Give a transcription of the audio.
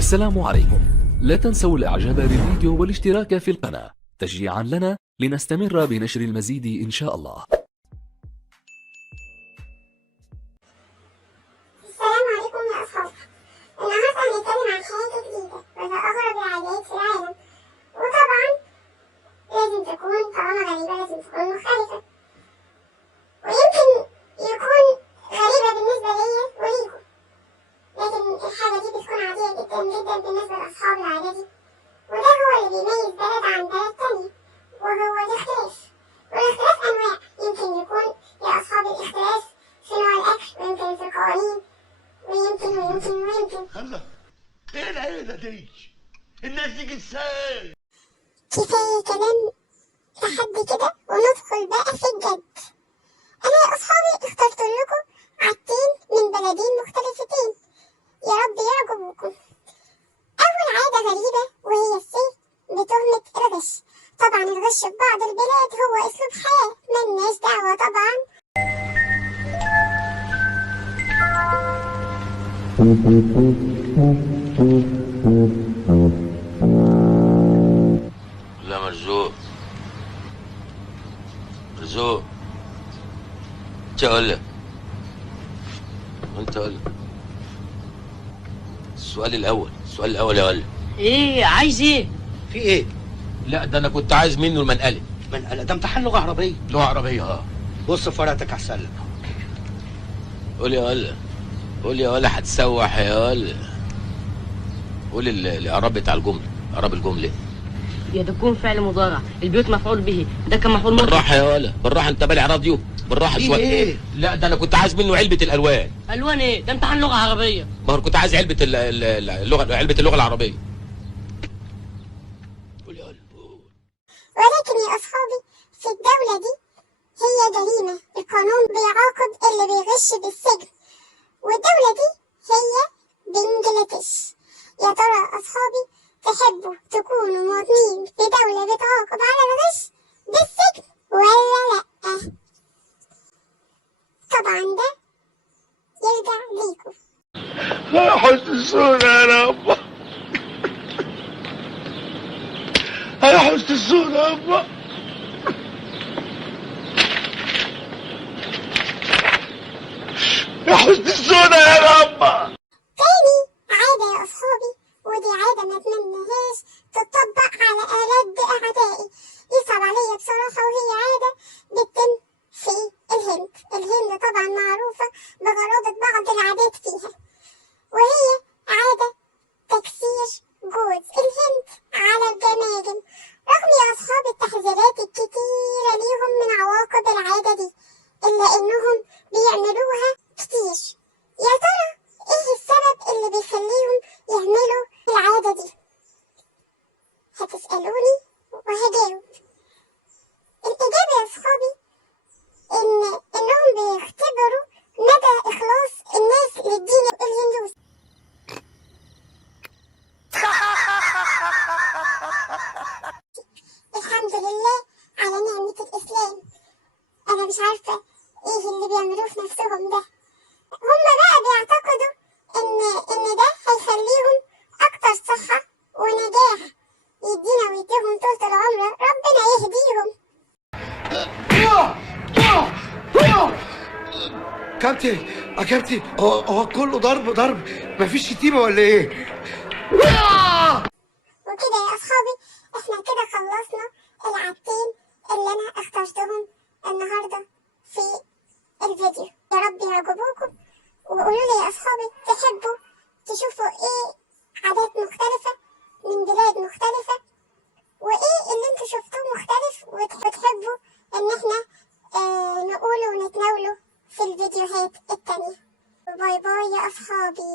السلام عليكم. لا تنسوا الاعجاب بالفيديو والاشتراك في القناة تشجيعا لنا لنستمر بنشر المزيد ان شاء الله. السلام عليكم يا أصحاب. النهاردة هنتكلم عن حاجة جديدة وهي أغرب العادات في العالم، وطبعا لازم تكون طالما غريبة لازم تكون مختلفة، ويمكن يكون غريبة بالنسبة ليا وليكم، لكن الحاجة دي بتكون عادية جدا جدا بالنسبة لأصحاب العادة دي، وده هو اللي بيميز بلد عن بلد تانية، وهو الاختلاف. والاختلاف أنواع، يمكن يكون يا أصحاب الاختلاف في نوع الأكل، ويمكن في القوانين، ويمكن الله، ايه العيلة دي؟ الناس دي ازاي؟ كفاية كلام لحد كده وندخل بقى في الجد. أنا يا أصحابي اخترت لكم عادتين من بلدين مختلفتين، يا رب يعجبوكم. أول عادة غريبة وهي السيف بتهمة الغش. طبعا الغش في بعض البلاد هو أسلوب حياة، ملناش دعوة طبعا. لا مرزوق مرزوق، انت ولا انت ولا السؤال الاول يا ولا. ايه عايز ايه؟ في ايه؟ لا ده انا كنت عايز منه المنقله. منقلة ده امتحان لغة عربية. لغه عربيه بص في ورقتك احسن لك. قول يا ولا هتسوح يا ولا. قول الاعراب بتاع الجمله، اعراب الجمله. يا ده تكون فعل مضارع، البيوت مفعول به، ده كان مفعول مضارع. بالراحه يا ولا، بالراحه، انت بالي راديو، بالراحه في شويه. ايه؟ لا ده انا كنت عايز منه علبه الالوان. الوان ايه؟ ده امتحان لغه عربيه. ما هو كنت عايز علبه علبه اللغه العربيه. قول يا ولا. ولكن يا أصحابي في الدولة دي هي جريمة، القانون بيعاقب اللي بيغش بالسجن، والدولة دي هي بنجلاديش. يا ترى أصحابي تحبوا تكونوا مواطنين في دولة بتعاقب على الغش بالسجن ولا لأ؟ طبعا ده يرجع ليكم. يا حسن الصورة يا رب، يا حسن الصورة يا رب. يا حسن الصورة يا رب. تاني عادة يا أصحابي، ودي عادة ما أتمنىهاش تطبق على ألد أعدائي، يصعب عليا بصراحة، وهي عادة بتتم في الهند طبعا معروفة بغرابة بعض العادات فيها، وهي عادة تكسير جوز الهند على الجماجم، رغم يا أصحاب التحذيرات الكتيرة ليهم من عواقب العادة دي، إلا إنهم بيعملوها كتير. يا ترى إيه السبب اللي بيخليهم يعملوا العادة دي؟ هتسألوني وهجاوب. الإجابة يا أصحابي إنهم بيختبروا مدى إخلاص الناس للدين الهندوسي. الحمد لله على نعمة الإسلام. أنا مش عارفة إيه اللي بيعملوه في نفسهم ده. هما بقى بيعتقدوا إن ده هيخليهم أكتر صحة ونجاح، يدينا ويديهم طولة العمر، ربنا يهديهم. كابتن هو كله ضرب، مفيش شتيمة ولا ايه؟ وكده يا أصحابي إحنا كده خلصنا العادتين اللي أنا اخترتهم النهاردة في الفيديو، يا رب يعجبوكم، وقولوا لي يا أصحابي تحبوا تشوفوا إيه عادات مختلفة من بلاد مختلفة، وإيه اللي انتوا شفتوه مختلف وتحبوا إن إحنا نقوله ونتناوله في الفيديوهات التانية. باي باي يا أصحابي.